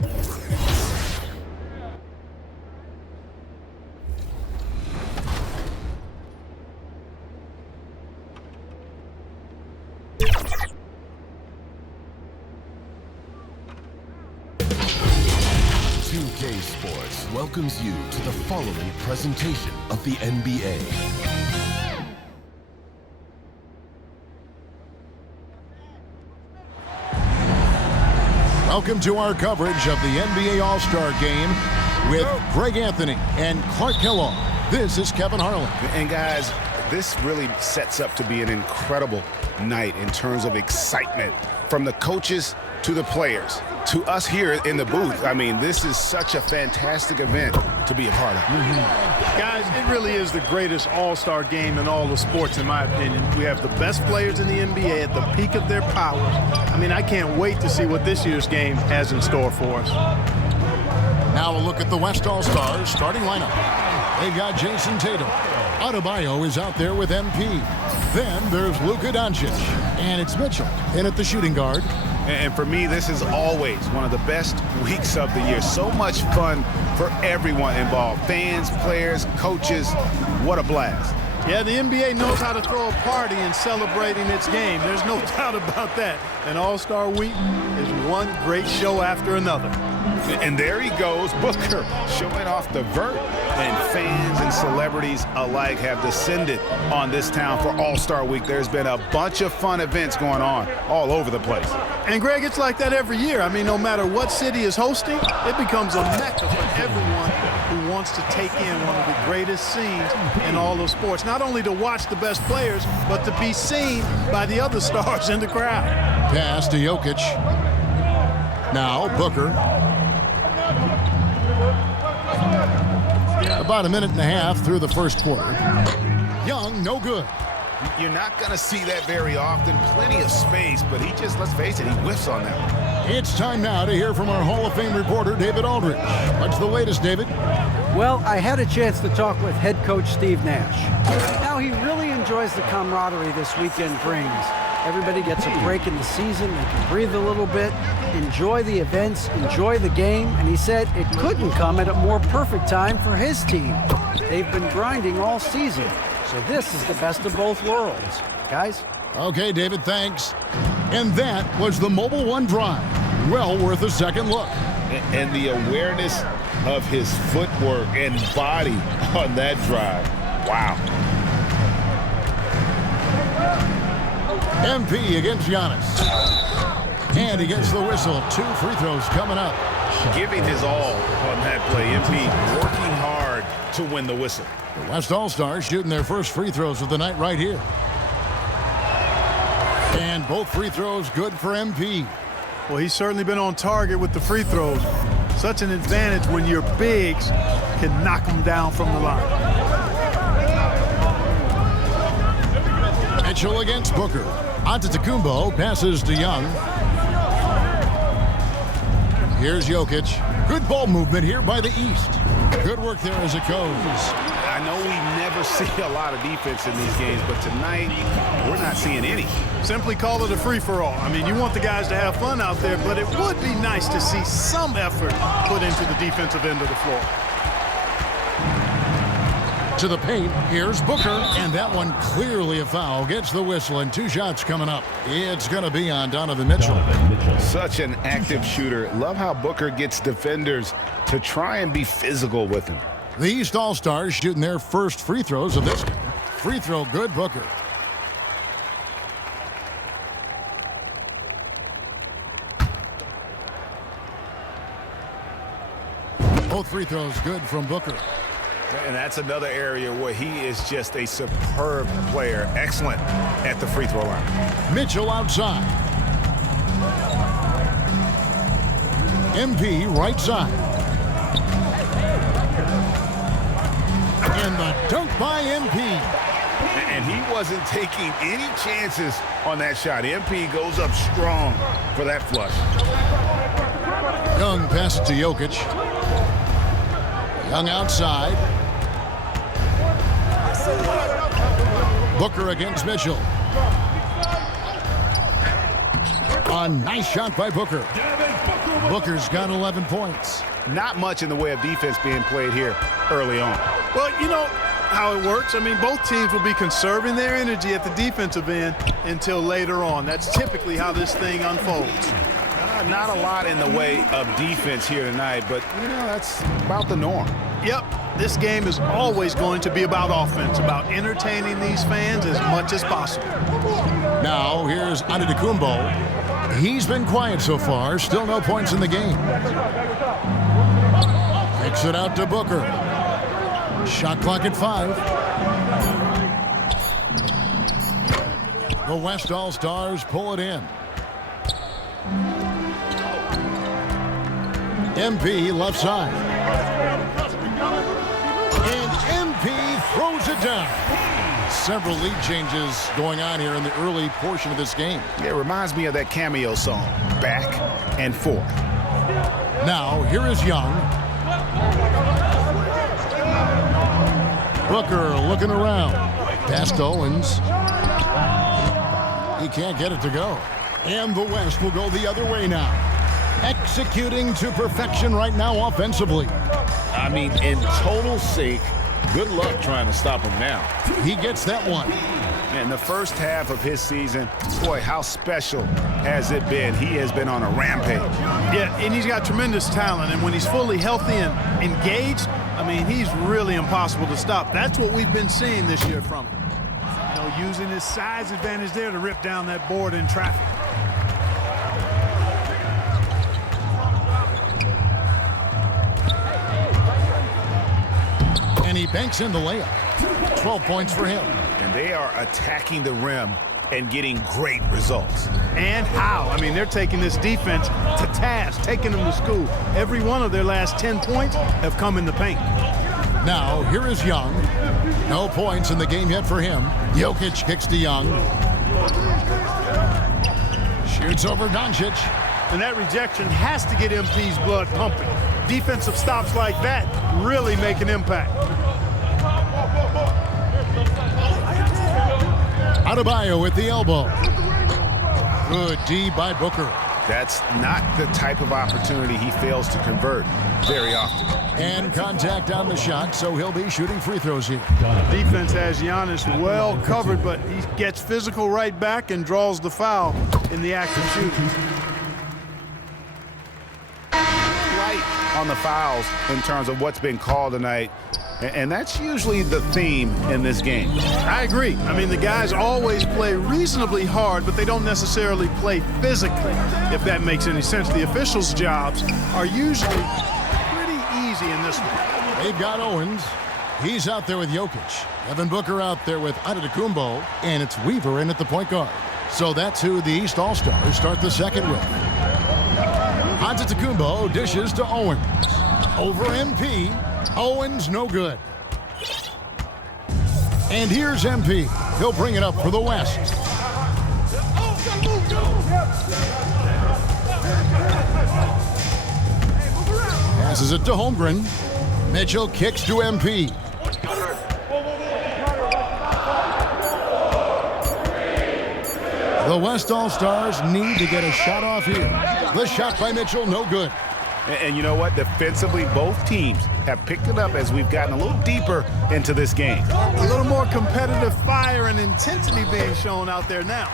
2K Sports welcomes you to the following presentation of the NBA. Welcome to our coverage of the NBA All-Star Game with Greg Anthony and Clark Kellogg. This is Kevin Harlan. And guys, this really sets up to be an incredible night in terms of excitement from the coaches to the players to us here in the booth. I mean, this is such a fantastic event to be a part of. Guys, it really is the greatest all-star game in all the sports, in my opinion. We have the best players in the NBA at the peak of their powers. I mean, I can't wait to see what this year's game has in store for us. Now a look at the West All-Stars starting lineup. They've got Jason Tatum. Adebayo is out there with MP. Then there's Luka Doncic. And it's Mitchell in at the shooting guard. And for me, this is always one of the best weeks of the year. So much fun for everyone involved. Fans, players, coaches. What a blast. Yeah, the NBA knows how to throw a party in celebrating its game. There's no doubt about that. And All-Star Week is one great show after another. And there he goes, Booker, showing off the vert. And fans and celebrities alike have descended on this town for All-Star Week. There's been a bunch of fun events going on all over the place. And, Greg, it's like that every year. I mean, no matter what city is hosting, it becomes a mecca for everyone who wants to take in one of the greatest scenes in all of sports. Not only to watch the best players, but to be seen by the other stars in the crowd. Pass to Jokic. Now Booker. About a minute and a half through the first quarter. Young, no good. You're not going to see that very often. Plenty of space, but he just, let's face it, he whiffs on that one. It's time now to hear from our Hall of Fame reporter, David Aldridge. What's the latest, David? Well, I had a chance to talk with head coach Steve Nash. Now he really enjoys the camaraderie this weekend brings. Everybody gets a break in the season. They can breathe a little bit, enjoy the events, enjoy the game. And he said it couldn't come at a more perfect time for his team. They've been grinding all season. So this is the best of both worlds. Guys? Okay, David, thanks. And that was the Mobile One drive. Well worth a second look. And the awareness of his footwork and body on that drive. Wow. MP against Giannis. And he gets the whistle. 2 free throws coming up. Giving his all on that play. MP working hard to win the whistle. The West All-Stars shooting their first free throws of the night right here. And both free throws good for MP. Well, he's certainly been on target with the free throws. Such an advantage when your bigs can knock them down from the line. Mitchell against Booker. Antetokounmpo passes to Young. Here's Jokic. Good ball movement here by the East. Good work there as it goes. I know we never see a lot of defense in these games, but tonight we're not seeing any. Simply call it a free-for-all. I mean, you want the guys to have fun out there, but it would be nice to see some effort put into the defensive end of the floor. To the paint, here's Booker, and that one clearly a foul. Gets the whistle, and 2 shots coming up. It's going to be on Donovan Mitchell. Such an active shooter. Love how Booker gets defenders to try and be physical with him. The East All-Stars shooting their first free throws of this game. Free throw good, Booker. Both free throws good from Booker. And that's another area where he is just a superb player. Excellent at the free throw line. Mitchell outside. MP right side. And the dunk by MP. And he wasn't taking any chances on that shot. MP goes up strong for that flush. Young passes to Jokic. Young outside. Booker against Mitchell. A nice shot by Booker. Booker's got 11 points. Not much in the way of defense being played here early on. Well, you know how it works. I mean, both teams will be conserving their energy at the defensive end until later on. That's typically how this thing unfolds. Not a lot in the way of defense here tonight, but, you know, that's about the norm. Yep, this game is always going to be about offense, about entertaining these fans as much as possible. Now, here's Antetokounmpo. He's been quiet so far, still no points in the game. Kicks it out to Booker. Shot clock at 5. The West All-Stars pull it in. MP left side. And MP throws it down. Several lead changes going on here in the early portion of this game. It reminds me of that cameo song, Back and Forth. Now, here is Young. Booker looking around. Pass to Owens. He can't get it to go. And the West will go the other way now. Executing to perfection right now offensively. I mean, in total sync. Good luck trying to stop him now. He gets that one. In the first half of his season, boy, how special has it been? He has been on a rampage. Yeah, and he's got tremendous talent, and when he's fully healthy and engaged, I mean, he's really impossible to stop. That's what we've been seeing this year from him. You know, using his size advantage there to rip down that board in traffic. And he banks in the layup. 12 points for him. And they are attacking the rim and getting great results. And how? I mean, they're taking this defense to task, taking them to school. Every one of their last 10 points have come in the paint. Now, here is Young. No points in the game yet for him. Jokic kicks to Young. Shoots over Doncic. And that rejection has to get MP's blood pumping. Defensive stops like that really make an impact. Adebayo at the elbow. Good D by Booker. That's not the type of opportunity he fails to convert very often. And contact on the shot, so he'll be shooting free throws here. Defense has Giannis well covered, but he gets physical right back and draws the foul in the act of shooting. Light on the fouls in terms of what's been called tonight. And that's usually the theme in this game. I agree. I mean, the guys always play reasonably hard, but they don't necessarily play physically, if that makes any sense. The officials' jobs are usually pretty easy in this one. They've got Owens. He's out there with Jokic. Devin Booker out there with Antetokounmpo. And it's Weaver in at the point guard. So that's who the East All-Stars start the second with. Antetokounmpo dishes to Owens. Over MP. Owens, no good. And here's MP. He'll bring it up for the West. Passes it to Holmgren. Mitchell kicks to MP. The West All-Stars need to get a shot off here. The shot by Mitchell, no good. And you know what? Defensively, both teams have picked it up as we've gotten a little deeper into this game. A little more competitive fire and intensity being shown out there now.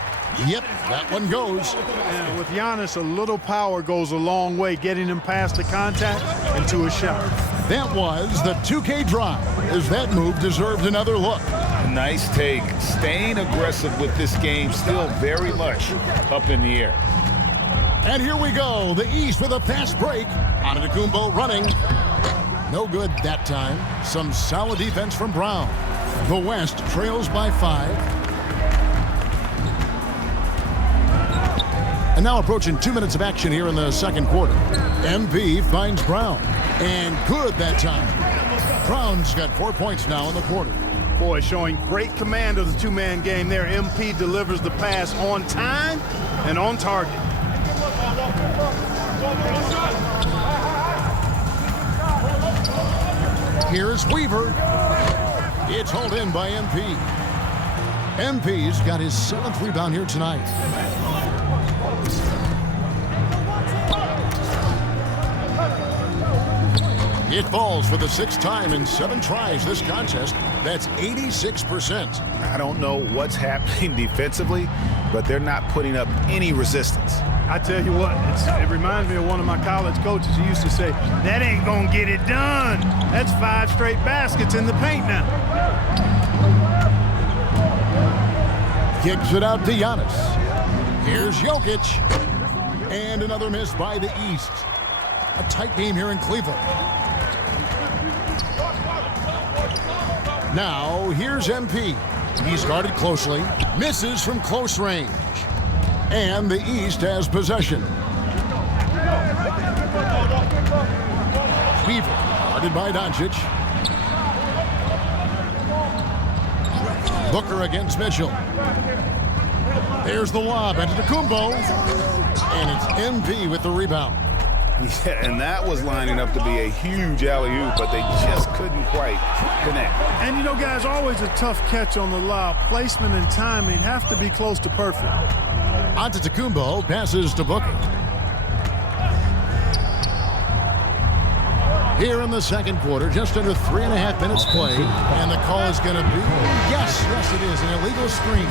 Yep, that one goes. And with Giannis, a little power goes a long way, getting him past the contact and to a shot. That was the 2K drive, as that move deserved another look. Nice take. Staying aggressive with this game, still very much up in the air. And here we go, the East with a fast break. Antetokounmpo running. No good that time. Some solid defense from Brown. The West trails by 5. And now approaching 2 minutes of action here in the second quarter. MP finds Brown. And good that time. Brown's got 4 points now in the quarter. Boy, showing great command of the two-man game there. MP delivers the pass on time and on target. Here's Weaver. It's hauled in by MP. MP's got his 7th rebound here tonight. It falls for the 6th time in 7 tries this contest. That's 86%. I don't know what's happening defensively, but they're not putting up any resistance. I tell you what, it reminds me of one of my college coaches. He used to say, that ain't gonna get it done. That's 5 straight baskets in the paint now. Kicks it out to Giannis. Here's Jokic. And another miss by the East. A tight game here in Cleveland. Now, here's MP. He's guarded closely. Misses from close range. And the East has possession. Weaver, guarded by Doncic. Booker against Mitchell. There's the lob into Kumbo. And it's MP with the rebound. Yeah, and that was lining up to be a huge alley-oop, but they just couldn't quite connect. And you know, guys, always a tough catch on the lob. Placement and timing have to be close to perfect. Antetokounmpo passes to Booker. Here in the second quarter, just under 3.5 minutes played, and the call is going to be, yes, it is, an illegal screen.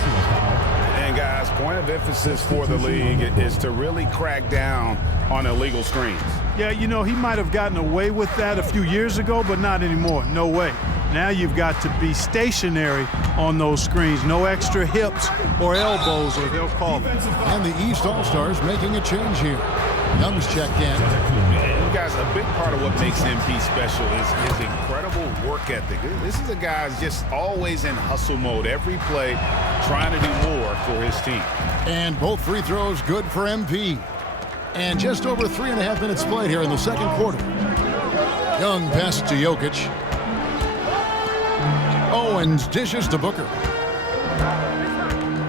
And guys, point of emphasis for the league is to really crack down on illegal screens. Yeah, you know, he might have gotten away with that a few years ago, but not anymore. No way. Now you've got to be stationary on those screens. No extra hips or elbows, or they'll call it. And the East All-Stars making a change here. Young's checked in. Guys, a big part of what makes MP special is his incredible work ethic. This is a guy just always in hustle mode. Every play trying to do more for his team. And both free throws good for MP. And just over 3.5 minutes played here in the second quarter. Young passes to Jokic. Owens dishes to Booker.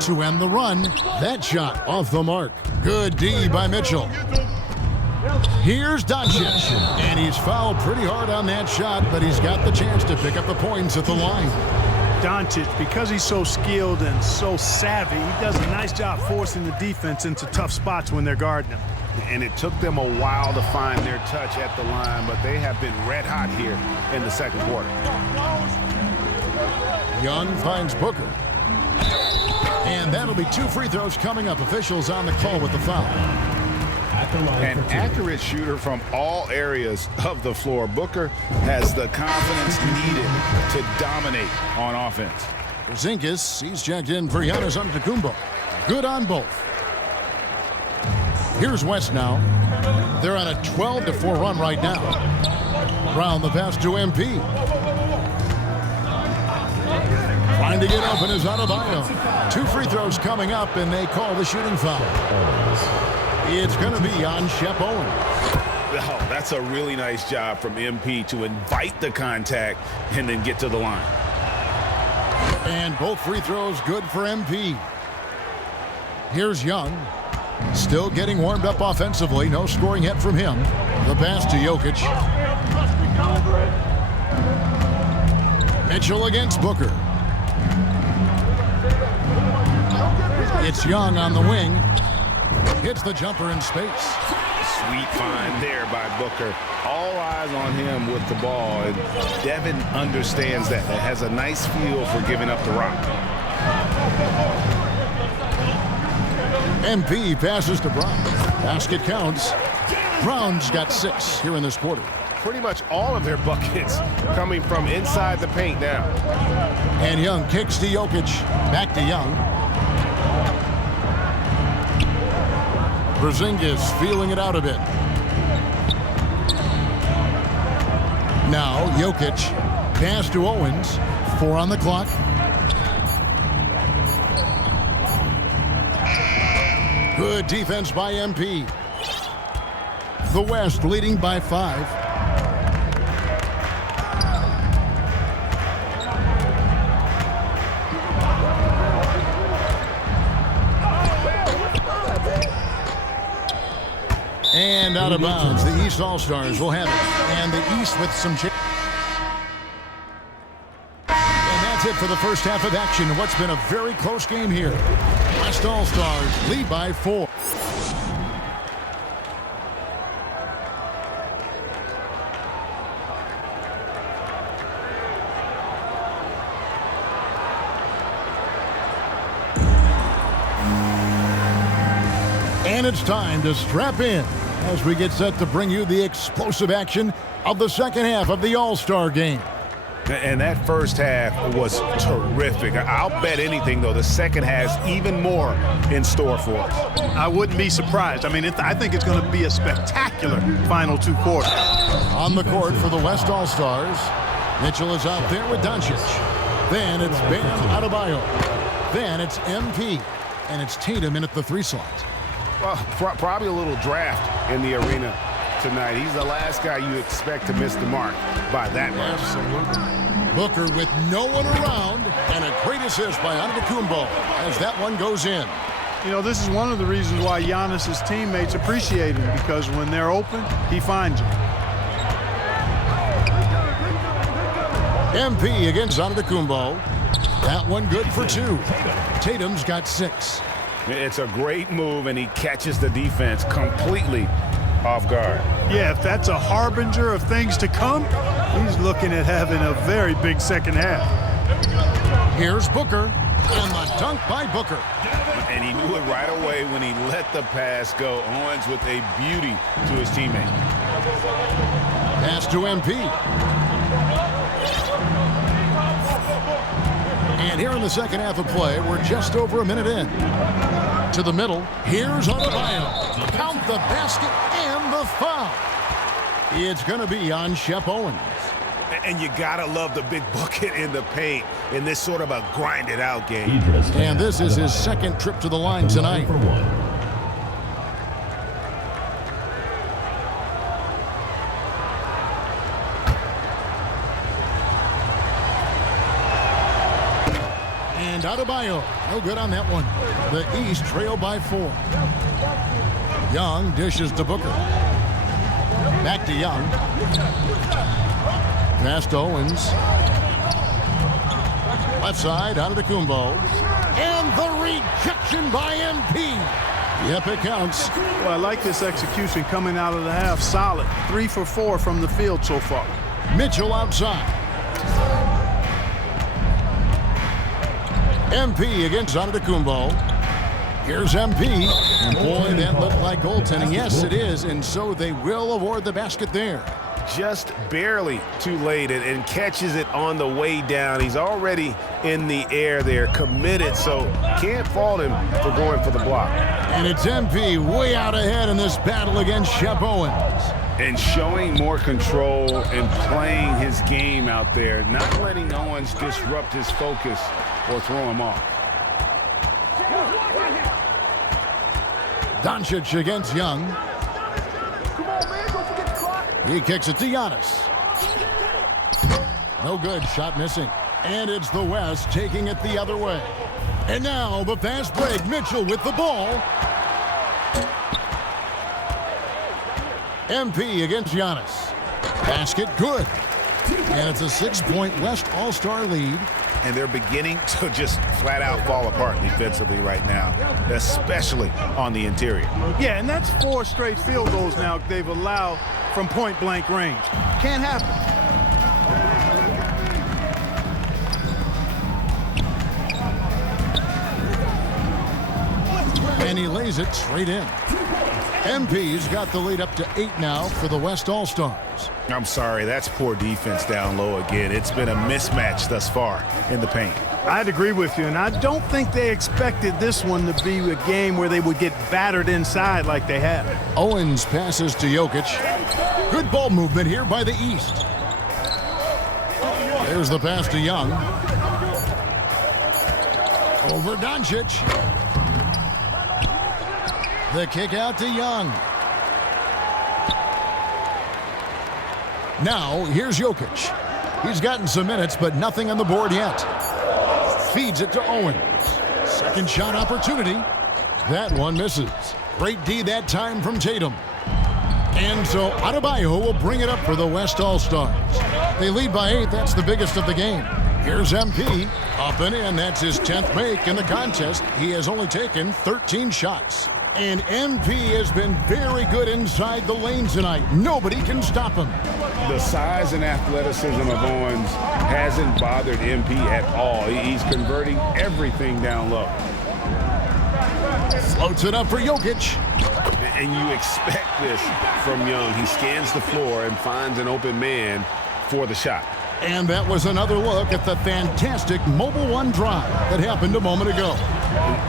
To end the run, that shot off the mark. Good D by Mitchell. Here's Doncic, and he's fouled pretty hard on that shot, but he's got the chance to pick up the points at the line. Doncic, because he's so skilled and so savvy, he does a nice job forcing the defense into tough spots when they're guarding him. And it took them a while to find their touch at the line, but they have been red hot here in the second quarter. Young finds Booker. And that'll be 2 free throws coming up. Officials on the call with the foul. An accurate shooter from all areas of the floor. Booker has the confidence needed to dominate on offense. Porzingis, he's checked in for Giannis Antetokounmpo. Good on both. Here's West now. They're on a 12-4 run right now. Brown the pass to MP. Trying to get open is Adebayo. 2 free throws coming up, and they call the shooting foul. It's going to be on Shep Owen. Oh, that's a really nice job from MP to invite the contact and then get to the line. And both free throws good for MP. Here's Young. Still getting warmed up offensively. No scoring yet from him. The pass to Jokic. Mitchell against Booker. It's Young on the wing. Hits the jumper in space. Sweet find there by Booker. All eyes on him with the ball. And Devin understands that. Has a nice feel for giving up the rock. MP passes to Brown. Basket counts. Brown's got 6 here in this quarter. Pretty much all of their buckets coming from inside the paint now. And Young kicks to Jokic. Back to Young. Porzingis feeling it out a bit. Now Jokic. Pass to Owens. 4 on the clock. Good defense by MP. The West leading by 5. And out of bounds, the East All-Stars will have it. And the East with some change. And that's it for the first half of action. What's been a very close game here. West All-Stars lead by 4. And it's time to strap in as we get set to bring you the explosive action of the second half of the All-Star game. And that first half was terrific. I'll bet anything, though, the second has even more in store for us. I wouldn't be surprised. I mean, I think it's going to be a spectacular final 2 quarters. On the court for the West All-Stars, Mitchell is out there with Doncic. Then it's Bam Adebayo. Then it's MP. And it's Tatum in at the 3 slot. Well, probably a little draft in the arena tonight. He's the last guy you expect to miss the mark by that much. Absolutely. Booker with no one around, and a great assist by Antetokounmpo as that one goes in. You know, this is one of the reasons why Giannis's teammates appreciate him, because when they're open, he finds them. MP against Antetokounmpo. That one good for 2. Tatum's got 6. It's a great move, and he catches the defense completely off guard. Yeah, if that's a harbinger of things to come, he's looking at having a very big second half. Here's Booker, and the dunk by Booker. And he knew it right away when he let the pass go. Owens with a beauty to his teammate. Pass to MP. And here in the second half of play, we're just over a minute in. To the middle, here's Adebayo. Count the basket and the foul. It's going to be on Shep Owens. And you got to love the big bucket in the paint in this sort of a grinded-out game. And this is his second trip to the line tonight. And Adebayo, no good on that one. The East trail by 4. Young dishes to Booker. Back to Young. Pass to Owens. Left side, Antetokounmpo. And the rejection by MP. Yep, it counts. Well, I like this execution coming out of the half. Solid. 3 for 4 from the field so far. Mitchell outside. MP against Antetokounmpo. Here's MP. And boy, that looked like goaltending. Yes, it is. And so they will award the basket there. Just barely too late and catches it on the way down. He's already in the air there, committed, so can't fault him for going for the block. And it's MP way out ahead in this battle against Shep Owens. And showing more control and playing his game out there, not letting Owens disrupt his focus or throw him off. Doncic against Young. He kicks it to Giannis. No good, shot missing. And it's the West taking it the other way. And now the fast break, Mitchell with the ball. MP against Giannis. Basket good. And it's a 6-point West All-Star lead. And they're beginning to just flat out fall apart defensively right now, especially on the interior. Yeah, and that's 4 straight field goals now they've allowed from point-blank range. Can't happen. And he lays it straight in. MP's got the lead up to 8 now for the West All-Stars. I'm sorry, that's poor defense down low again. It's been a mismatch thus far in the paint. I'd agree with you, and I don't think they expected this one to be a game where they would get battered inside like they have. Owens passes to Jokic. Good ball movement here by the East. There's the pass to Young. Over Doncic. The kick out to Young. Now, here's Jokic. He's gotten some minutes, but nothing on the board yet. Feeds it to Owens. Second shot opportunity. That one misses. Great D that time from Tatum. And so Adebayo will bring it up for the West All-Stars. They lead by 8. That's the biggest of the game. Here's MP. Up and in. That's his 10th make in the contest. He has only taken 13 shots. And MP has been very good inside the lane tonight. Nobody can stop him. The size and athleticism of Owens hasn't bothered MP at all. He's converting everything down low. Floats it up for Jokic. And you expect this from Young. He scans the floor and finds an open man for the shot. And that was another look at the fantastic Mobile One drive that happened a moment ago.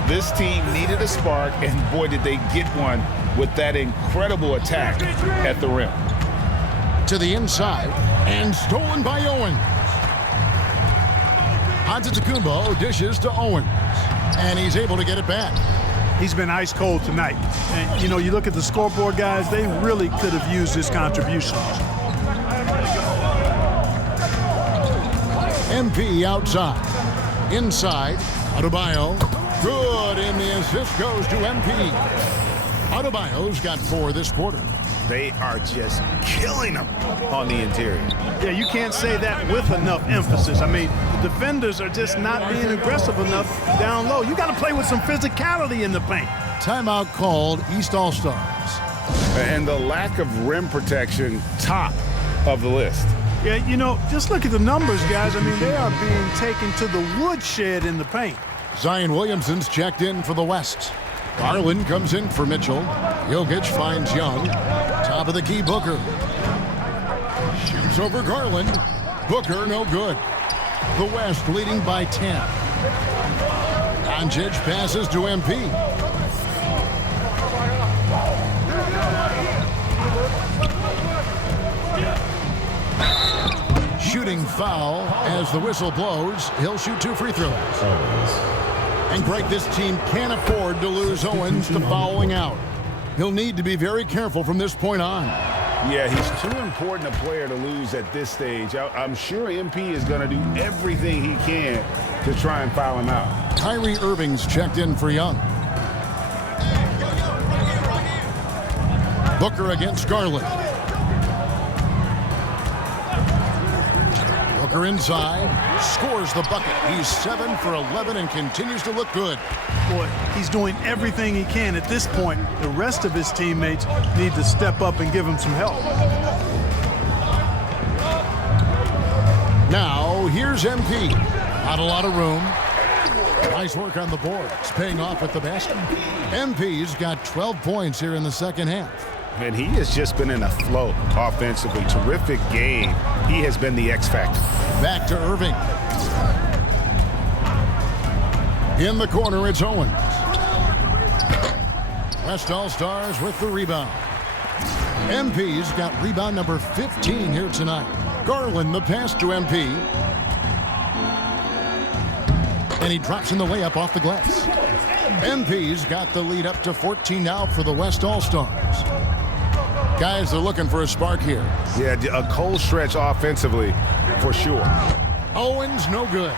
This team needed a spark, and boy, did they get one with that incredible attack at the rim. To the inside, and stolen by Owens. Antetokounmpo dishes to Owens, and he's able to get it back. He's been ice cold tonight. And, you know, you look at the scoreboard, guys, they really could have used his contribution. MP outside. Inside, Adebayo. Good, and the assist goes to MP. Adebayo's got 4 this quarter. They are just killing them on the interior. Yeah, you can't say that with enough emphasis. I mean, the defenders are just not being aggressive enough down low. You got to play with some physicality in the paint. Timeout called, East All-Stars. And the lack of rim protection, top of the list. Yeah, you know, just look at the numbers, guys. I mean, they are being taken to the woodshed in the paint. Zion Williamson's checked in for the West. Garland comes in for Mitchell. Jokic finds Young. Top of the key, Booker. Shoots over Garland. Booker, no good. The West leading by 10. Doncic passes to MP. Shooting foul as the whistle blows. He'll shoot 2 free throws. And Greg, this team can't afford to lose Owens to fouling out. He'll need to be very careful from this point on. Yeah, he's too important a player to lose at this stage. I'm sure MP is going to do everything he can to try and foul him out. Kyrie Irving's checked in for Young. Booker against Garland. Booker inside, scores the bucket. He's 7 for 11 and continues to look good. Boy, he's doing everything he can at this point. The rest of his teammates need to step up and give him some help. Now, here's MP. Not a lot of room. Nice work on the boards, paying off at the basket. MP's got 12 points here in the second half. And he has just been in a flow offensively. Terrific game. He has been the X factor. Back to Irving. In the corner, it's Owens. West All-Stars with the rebound. MP's got rebound number 15 here tonight. Garland the pass to MP. And he drops in the layup off the glass. MP's got the lead up to 14 now for the West All-Stars. Guys are looking for a spark here. Yeah, a cold stretch offensively for sure. Owens, no good.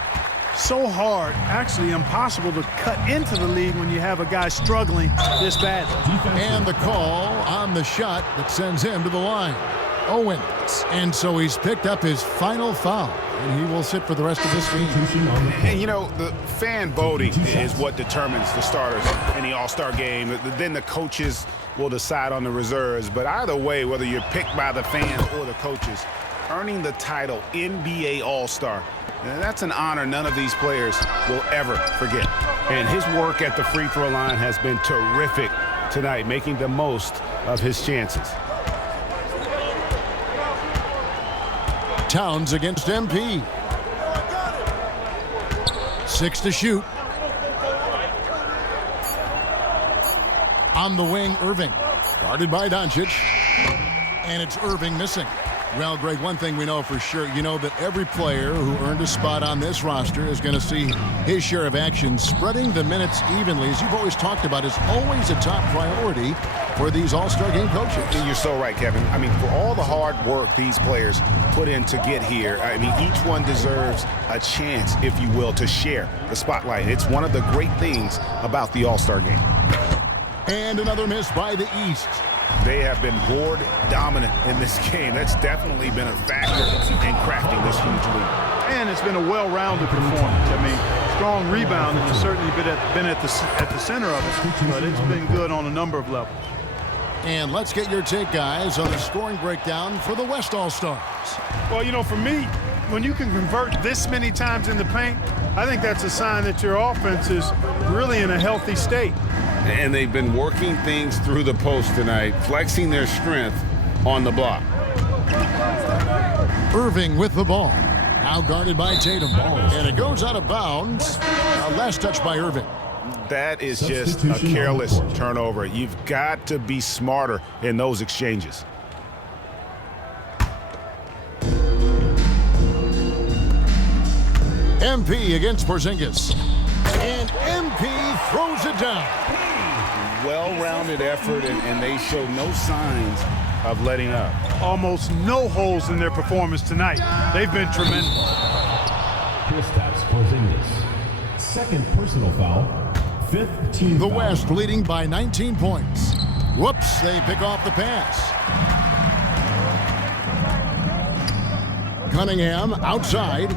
So hard, actually impossible to cut into the lead when you have a guy struggling this badly. And the call on the shot that sends him to the line. Owens. And so he's picked up his final foul, and he will sit for the rest of this game. And, you know, the fan voting is what determines the starters in the All-Star game. Then the coaches will decide on the reserves. But either way, whether you're picked by the fans or the coaches, earning the title NBA All-Star, that's an honor none of these players will ever forget. And his work at the free throw line has been terrific tonight, making the most of his chances. Towns against MP. 6 to shoot. On the wing, Irving. Guarded by Doncic. And it's Irving missing. Well, Greg, one thing we know for sure, you know that every player who earned a spot on this roster is going to see his share of action. Spreading the minutes evenly, as you've always talked about, is always a top priority for these All-Star game coaches. And you're so right, Kevin. I mean, for all the hard work these players put in to get here, I mean, each one deserves a chance, if you will, to share the spotlight. It's one of the great things about the All-Star game. And another miss by the East. They have been board dominant in this game. That's definitely been a factor in crafting this huge lead. And it's been a well-rounded performance. I mean, strong rebounding has certainly been at the center of it, but it's been good on a number of levels. And let's get your take, guys, on the scoring breakdown for the West All-Stars. Well, you know, for me, when you can convert this many times in the paint, I think that's a sign that your offense is really in a healthy state. And they've been working things through the post tonight, flexing their strength on the block. Irving with the ball. Now guarded by Tatum. And it goes out of bounds. Last touch by Irving. That is just a careless turnover. You've got to be smarter in those exchanges. MP against Porzingis. And MP throws it down. Well-rounded effort, and they show no signs of letting up. Almost no holes in their performance tonight. They've been tremendous. Kristaps Porzingis. Second personal foul. Fifth team The foul. West leading by 19 points. Whoops, they pick off the pass. Cunningham outside.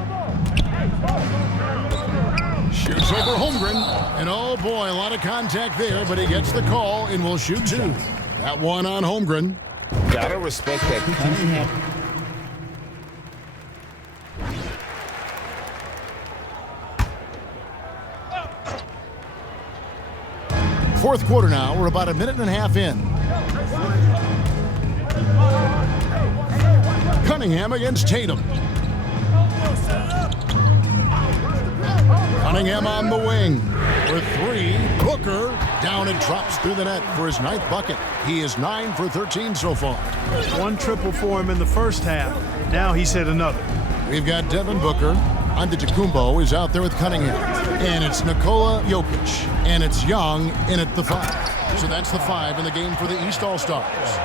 Shoots over Holmgren. And oh boy, a lot of contact there, but he gets the call and will shoot two. That one on Holmgren. Gotta respect that Cunningham. Fourth quarter now. We're about a minute and a half in. Cunningham against Tatum. Cunningham on the wing for three. Booker down and drops through the net for his 9th bucket. He is 9 for 13 so far. One triple for him in the first half. Now he's hit another. We've got Devin Booker. Antetokounmpo is out there with Cunningham. And it's Nikola Jokic. And it's Young in at the 5. So that's the 5 in the game for the East All-Stars.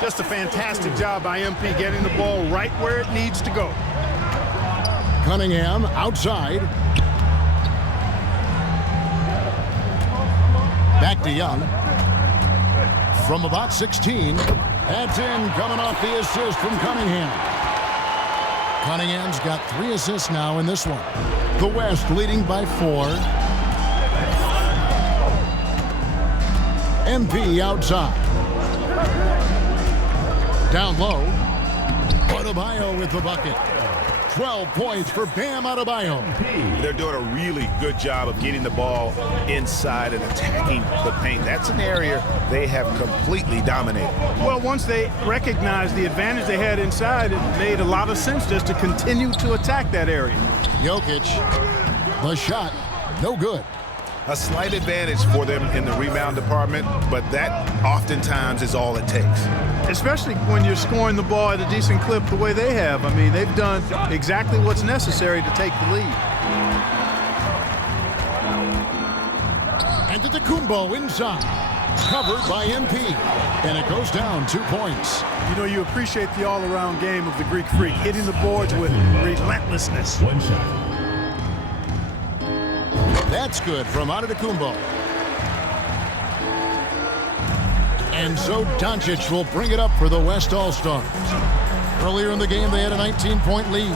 Just a fantastic job by MP getting the ball right where it needs to go. Cunningham outside. Back to Young. From about 16. That's in, coming off the assist from Cunningham. Cunningham's got 3 assists now in this one. The West leading by 4. MP outside. Down low. Adebayo with the bucket. 12 points for Bam Adebayo. They're doing a really good job of getting the ball inside and attacking the paint. That's an area they have completely dominated. Well, once they recognized the advantage they had inside, it made a lot of sense just to continue to attack that area. Jokic, the shot, no good. A slight advantage for them in the rebound department, but that oftentimes is all it takes. Especially when you're scoring the ball at a decent clip the way they have. I mean, they've done exactly what's necessary to take the lead. Antetokounmpo inside, covered by MP, and it goes down 2 points. You know, you appreciate the all-around game of the Greek Freak, hitting the boards with relentlessness. One shot. That's good from Antetokounmpo. And so Doncic will bring it up for the West All-Stars. Earlier in the game, they had a 19-point lead.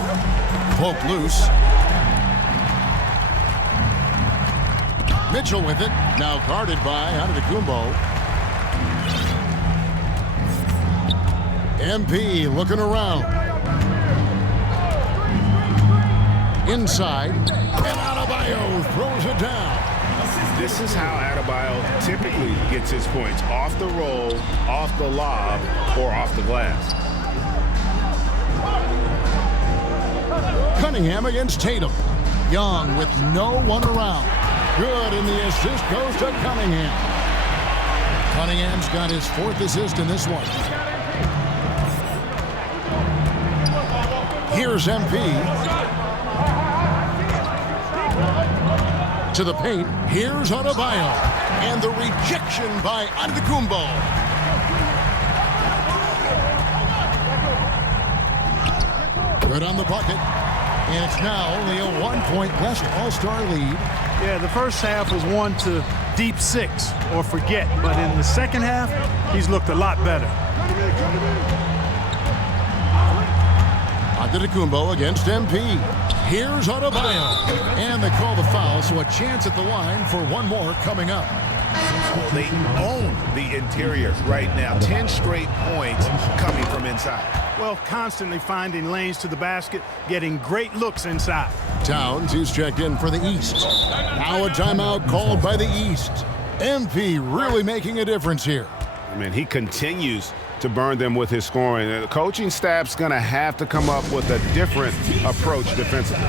Poke loose. Mitchell with it, now guarded by Antetokounmpo. MP looking around. Inside, and Adebayo throws it down. This is how Adebayo typically gets his points: off the roll, off the lob, or off the glass. Cunningham against Tatum. Young with no one around. Good, and the assist goes to Cunningham. Cunningham's got his 4th assist in this one. Here's MP. To the paint. Here's Adebayo. And the rejection by Antetokounmpo. Good on the bucket. And it's now only a 1-point West All-Star lead. Yeah, the first half was 1 to deep 6 or forget. But in the second half, he's looked a lot better. Antetokounmpo against MP. Here's Adebayo. And they call the foul, so a chance at the line for one more coming up. They own the interior right now. 10 straight points coming from inside. Well, constantly finding lanes to the basket, getting great looks inside. Towns, who's checked in for the East. Now a timeout called by the East. MP really making a difference here. I mean, he continues to burn them with his scoring. The coaching staff's going to have to come up with a different approach defensively.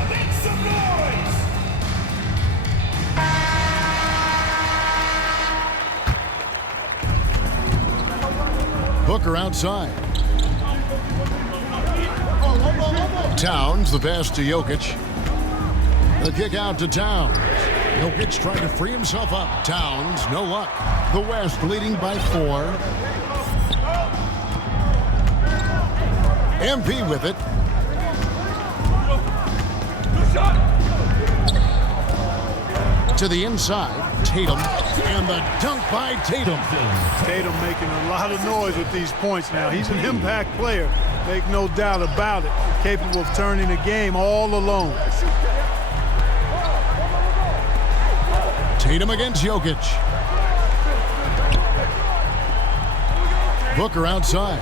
Booker outside. Towns, the pass to Jokic. The kick out to Towns. Jokic trying to free himself up. Towns, no luck. The West leading by 4. MP with it. To the inside, Tatum, and the dunk by Tatum. Tatum making a lot of noise with these points now. He's an impact player, make no doubt about it. Capable of turning the game all alone. Tatum against Jokic. Booker outside.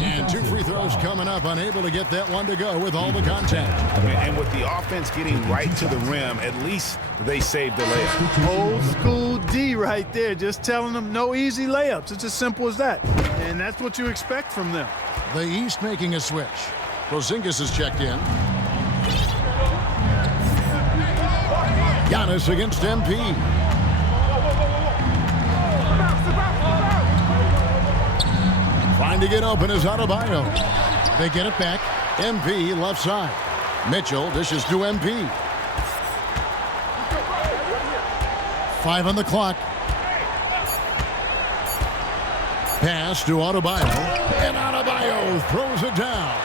And 2 free throws coming up, unable to get that one to go with all the contact. And with the offense getting right to the rim, at least they saved the layup. Old school D right there, just telling them no easy layups. It's as simple as that. And that's what you expect from them. The East making a switch. Porzingis is checked in. Giannis against MP. Trying to get open is Adebayo. They get it back. MP left side. Mitchell dishes to MP. 5 on the clock. Pass to Adebayo. And Adebayo throws it down.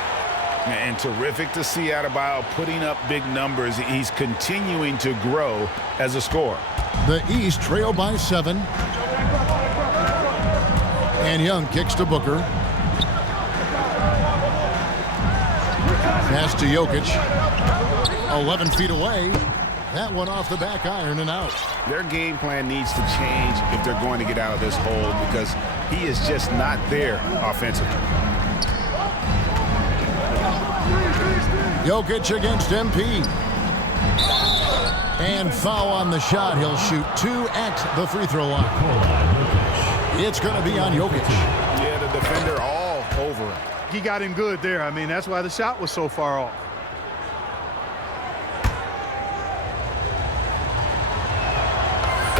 And terrific to see Adebayo putting up big numbers. He's continuing to grow as a scorer. The East trail by 7. And Young kicks to Booker. Pass to Jokic. 11 feet away. That one off the back iron and out. Their game plan needs to change if they're going to get out of this hole because he is just not there offensively. Jokic against MP. And foul on the shot. He'll shoot 2 at the free throw line. It's going to be on Jokic. Yeah, the defender all over him. He got him good there. I mean, that's why the shot was so far off.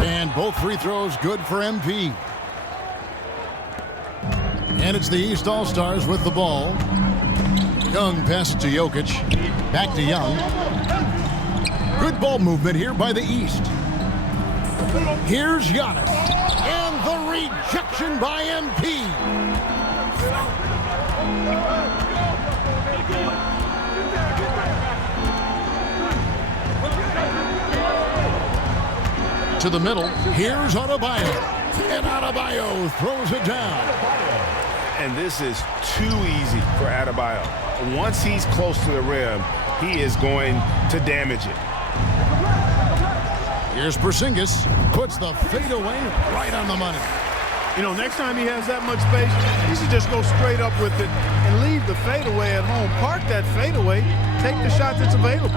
And both free throws good for MP. And it's the East All-Stars with the ball. Young passes to Jokic. Back to Young. Good ball movement here by the East. Here's Giannis. And the rejection by MP. To the middle. Here's Adebayo. And Adebayo throws it down. And this is too easy for Adebayo. Once he's close to the rim, he is going to damage it. Here's Porzingis. Puts the fadeaway right on the money. You know, next time he has that much space, he should just go straight up with it and leave the fadeaway at home. Park that fadeaway. Take the shot that's available.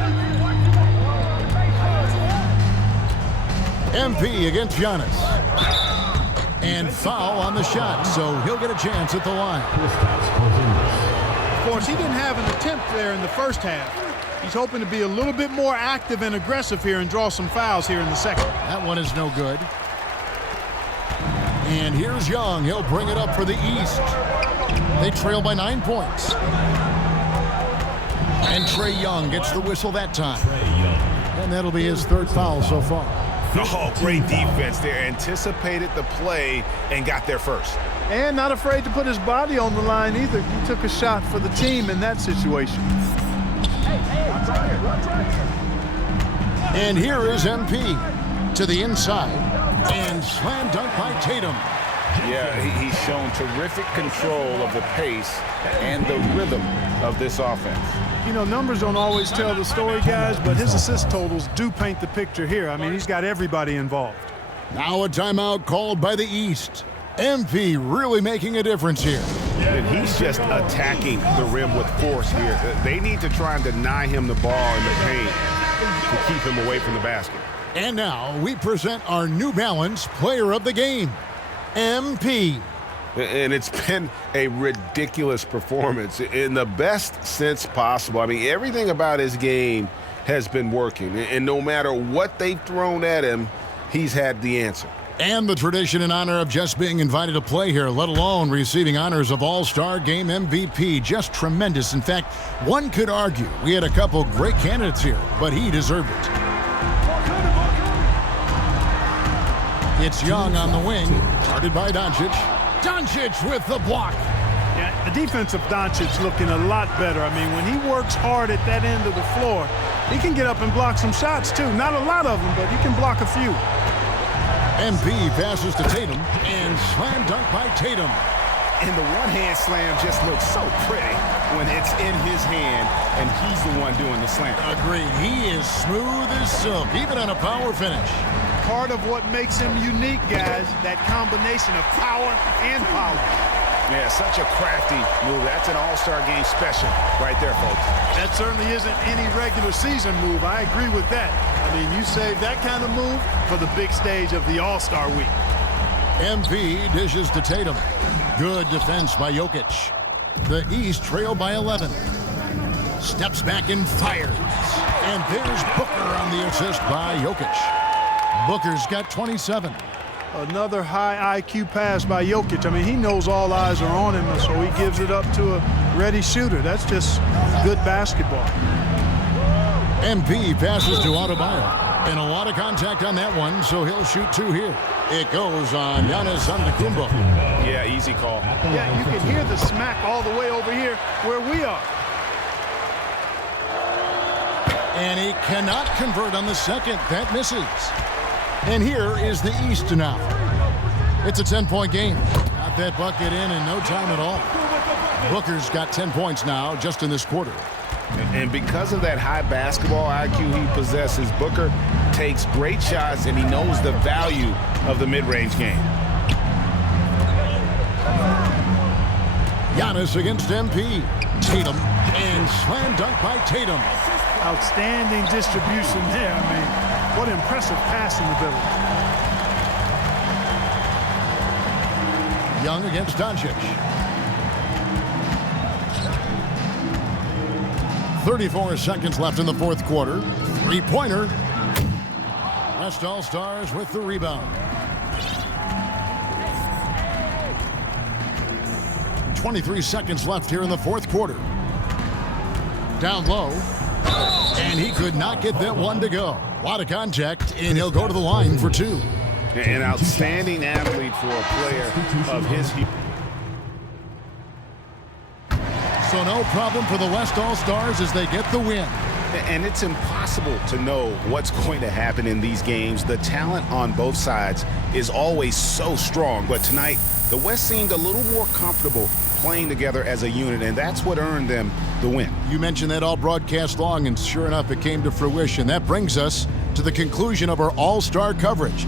MP against Giannis. And foul on the shot, so he'll get a chance at the line. Of course, he didn't have an attempt there in the first half. He's hoping to be a little bit more active and aggressive here and draw some fouls here in the second. That one is no good. And here's Young. He'll bring it up for the East. They trail by 9 points. And Trae Young gets the whistle that time. And that'll be his 3rd foul so far. Oh, great defense there. Anticipated the play and got there first. And not afraid to put his body on the line either. He took a shot for the team in that situation. And here is MP to the inside. And slam dunk by Tatum. Yeah, he's shown terrific control of the pace and the rhythm of this offense. You know, numbers don't always tell the story, guys, but his assist totals do paint the picture here. I mean, he's got everybody involved. Now a timeout called by the East. MP really making a difference here. And he's just attacking the rim with force here. They need to try and deny him the ball in the paint to keep him away from the basket. And now we present our New Balance Player of the Game, MP. And it's been a ridiculous performance in the best sense possible. I mean, everything about his game has been working. And no matter what they've thrown at him, he's had the answer. And the tradition and honor of just being invited to play here, let alone receiving honors of All-Star Game MVP. Just tremendous. In fact, one could argue we had a couple great candidates here, but he deserved it. It's Young on the wing, guarded by Doncic. Doncic with the block. Yeah, the defense of Doncic looking a lot better. I mean, when he works hard at that end of the floor, he can get up and block some shots too. Not a lot of them, but he can block a few. MP passes to Tatum, and slam dunk by Tatum. And the one-hand slam just looks so pretty when it's in his hand, and he's the one doing the slam. Agreed. He is smooth as silk, even on a power finish. Part of what makes him unique, guys, that combination of power and polish. Yeah, such a crafty move. That's an All-Star Game special right there, folks. That certainly isn't any regular season move. I agree with that. I mean, you save that kind of move for the big stage of the All-Star week. MP dishes to Tatum. Good defense by Jokic. The East trail by 11. Steps back and fires. And there's Booker on the assist by Jokic. Booker's got 27. Another high IQ pass by Jokic. I mean, he knows all eyes are on him, so he gives it up to a ready shooter. That's just good basketball. MP passes to Adebayo. And a lot of contact on that one, so he'll shoot two here. It goes on Giannis Antetokounmpo. Yeah, easy call. Yeah, you can hear the smack all the way over here where we are. And he cannot convert on the second. That misses. And here is the East now. It's a 10-point game. Got that bucket in no time at all. Booker's got 10 points now just in this quarter. And because of that high basketball IQ he possesses, Booker takes great shots, and he knows the value of the mid-range game. Giannis against MP. Tatum, and slam dunk by Tatum. Outstanding distribution there. I mean, what impressive passing ability. Young against Doncic. 34 seconds left in the fourth quarter. Three-pointer. West All-Stars with the rebound. 23 seconds left here in the fourth quarter. Down low. And he could not get that one to go. A lot of contact, and he'll go to the line for two. An outstanding athlete for a player of his. So no problem for the West All-Stars as they get the win. And it's impossible to know what's going to happen in these games. The talent on both sides is always so strong. But tonight, the West seemed a little more comfortable playing together as a unit, and that's what earned them the win. You mentioned that all broadcast long, and sure enough, it came to fruition. That brings us to the conclusion of our All-Star coverage.